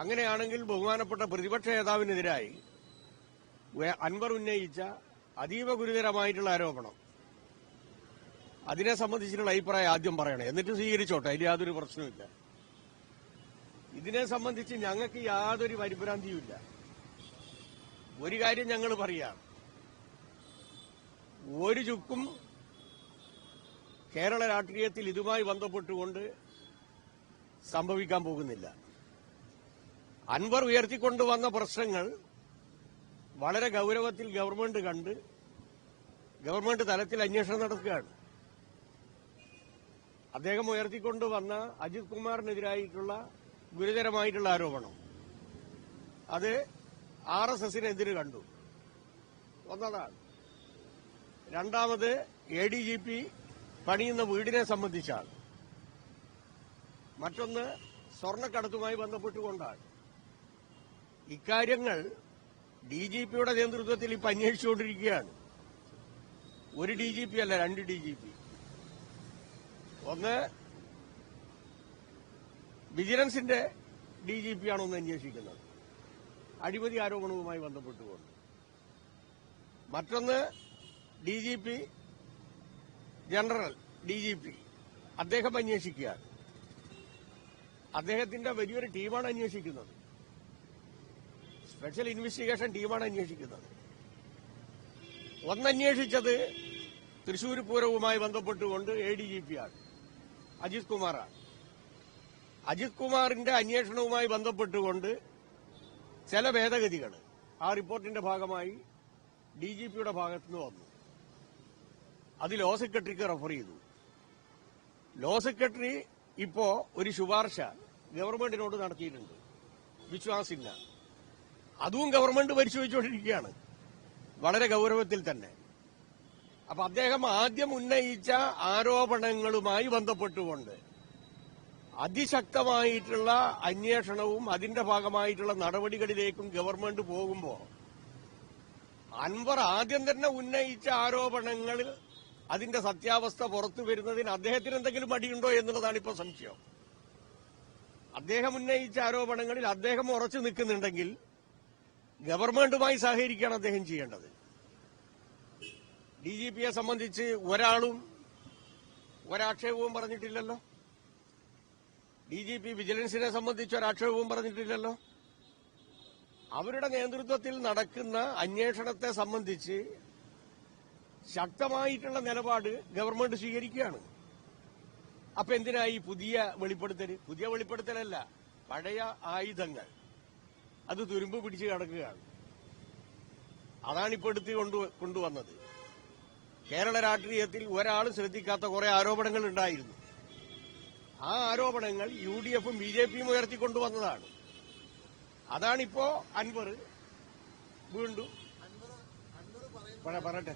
അങ്ങനെയാണെങ്കിൽ ബഹുമാനപ്പെട്ട പ്രതിപക്ഷ നേതാവിനെതിരായി അൻവർ ഉന്നയിച്ച അതീവ ഗുരുതരമായിട്ടുള്ള ആരോപണം, അതിനെ സംബന്ധിച്ചിട്ടുള്ള അഭിപ്രായം ആദ്യം പറയണം, എന്നിട്ട് സ്വീകരിച്ചോട്ടെ, അതിൽ യാതൊരു പ്രശ്നവുമില്ല. ഇതിനെ സംബന്ധിച്ച് ഞങ്ങൾക്ക് യാതൊരു പരിഭ്രാന്തിയുമില്ല. ഒരു കാര്യം ഞങ്ങൾ പറയാം, ഒരു ചുക്കും കേരള രാഷ്ട്രീയത്തിൽ ഇതുമായി ബന്ധപ്പെട്ടുകൊണ്ട് സംഭവിക്കാൻ പോകുന്നില്ല. അൻവർ ഉയർത്തിക്കൊണ്ടുവന്ന പ്രശ്നങ്ങൾ വളരെ ഗൌരവത്തിൽ ഗവൺമെന്റ് കണ്ട് ഗവൺമെന്റ് തലത്തിൽ അന്വേഷണം നടത്തുകയാണ്. അദ്ദേഹം ഉയർത്തിക്കൊണ്ടുവന്ന അജിത് കുമാറിനെതിരായിട്ടുള്ള ഗുരുതരമായിട്ടുള്ള ആരോപണം, അത് RSSനെതിരെ കണ്ടു ഒന്നതാണ്. രണ്ടാമത് ADGP പണിയുന്ന വീടിനെ സംബന്ധിച്ചാണ്. മറ്റൊന്ന് സ്വർണ്ണക്കടത്തുമായി ബന്ധപ്പെട്ടുകൊണ്ടാണ്. ഇക്കാര്യങ്ങൾ DGPയുടെ നേതൃത്വത്തിൽ ഇപ്പം അന്വേഷിച്ചുകൊണ്ടിരിക്കുകയാണ്. ഒരു DGP അല്ല, 2 DGP. ഒന്ന് വിജിലൻസിന്റെ DGP ആണൊന്ന് അന്വേഷിക്കുന്നത്, അഴിമതി ആരോപണവുമായി ബന്ധപ്പെട്ടുകൊണ്ട്. മറ്റൊന്ന് DGP ജനറൽ DGP അദ്ദേഹം അന്വേഷിക്കുകയാണ്. അദ്ദേഹത്തിന്റെ വലിയൊരു ടീമാണ് അന്വേഷിക്കുന്നത്, സ്പെഷ്യൽ ഇൻവെസ്റ്റിഗേഷൻ ടീമാണ് അന്വേഷിക്കുന്നത്. ഒന്നന്വേഷിച്ചത് തൃശൂർ പൂരവുമായി ബന്ധപ്പെട്ടുകൊണ്ട് ADGP ആണ്, അജിത് കുമാറാണ്. അജിത് കുമാറിന്റെ അന്വേഷണവുമായി ബന്ധപ്പെട്ടുകൊണ്ട് ചില ഭേദഗതികൾ ആ റിപ്പോർട്ടിന്റെ ഭാഗമായി DGPയുടെ ഭാഗത്തുനിന്ന് വന്നു. അത് ലോ സെക്രട്ടറിക്ക് റെഫർ ചെയ്തു. ലോ സെക്രട്ടറി ഇപ്പോ ഒരു ശുപാർശ ഗവൺമെന്റിനോട് നടത്തിയിട്ടുണ്ട്, വിശ്വാസില്ല. അതും ഗവൺമെന്റ് പരിശോധിച്ചുകൊണ്ടിരിക്കുകയാണ്, വളരെ ഗൌരവത്തിൽ തന്നെ. അപ്പൊ അദ്ദേഹം ആദ്യം ഉന്നയിച്ച ആരോപണങ്ങളുമായി ബന്ധപ്പെട്ടുകൊണ്ട് അതിശക്തമായിട്ടുള്ള അന്വേഷണവും അതിന്റെ ഭാഗമായിട്ടുള്ള നടപടികളിലേക്കും ഗവൺമെന്റ് പോകുമ്പോൾ അൻവർ ആദ്യം തന്നെ ഉന്നയിച്ച ആരോപണങ്ങളിൽ അതിന്റെ സത്യാവസ്ഥ പുറത്തു വരുന്നതിന് അദ്ദേഹത്തിന് എന്തെങ്കിലും മടിയുണ്ടോ എന്നുള്ളതാണ് ഇപ്പോൾ സംശയം. അദ്ദേഹം ഉന്നയിച്ച ആരോപണങ്ങളിൽ അദ്ദേഹം ഉറച്ചു നിൽക്കുന്നുണ്ടെങ്കിൽ ഗവൺമെന്റുമായി സഹകരിക്കുകയാണ് അദ്ദേഹം ചെയ്യേണ്ടത്. DGPയെ സംബന്ധിച്ച് ഒരാളും ഒരാക്ഷേപവും പറഞ്ഞിട്ടില്ലല്ലോ. DGP വിജിലൻസിനെ സംബന്ധിച്ച് ഒരാക്ഷേപവും പറഞ്ഞിട്ടില്ലല്ലോ. അവരുടെ നേതൃത്വത്തിൽ നടക്കുന്ന അന്വേഷണത്തെ സംബന്ധിച്ച് ശക്തമായിട്ടുള്ള നിലപാട് ഗവൺമെന്റ് സ്വീകരിക്കുകയാണ്. അപ്പൊ എന്തിനായി പുതിയ വെളിപ്പെടുത്തൽ? പുതിയ വെളിപ്പെടുത്തലല്ല, പഴയ ആയുധങ്ങൾ അത് തുരുമ്പ് പിടിച്ച് കിടക്കുകയാണ്. അതാണിപ്പോൾ കൊണ്ടുവന്നത്. കേരള രാഷ്ട്രീയത്തിൽ ഒരാളും ശ്രദ്ധിക്കാത്ത കുറെ ആരോപണങ്ങൾ ഉണ്ടായിരുന്നു. ആ ആരോപണങ്ങൾ UDFും BJPയും ഉയർത്തിക്കൊണ്ടുവന്നതാണ്. അതാണിപ്പോ അൻവർ വീണ്ടും പറയട്ടെ.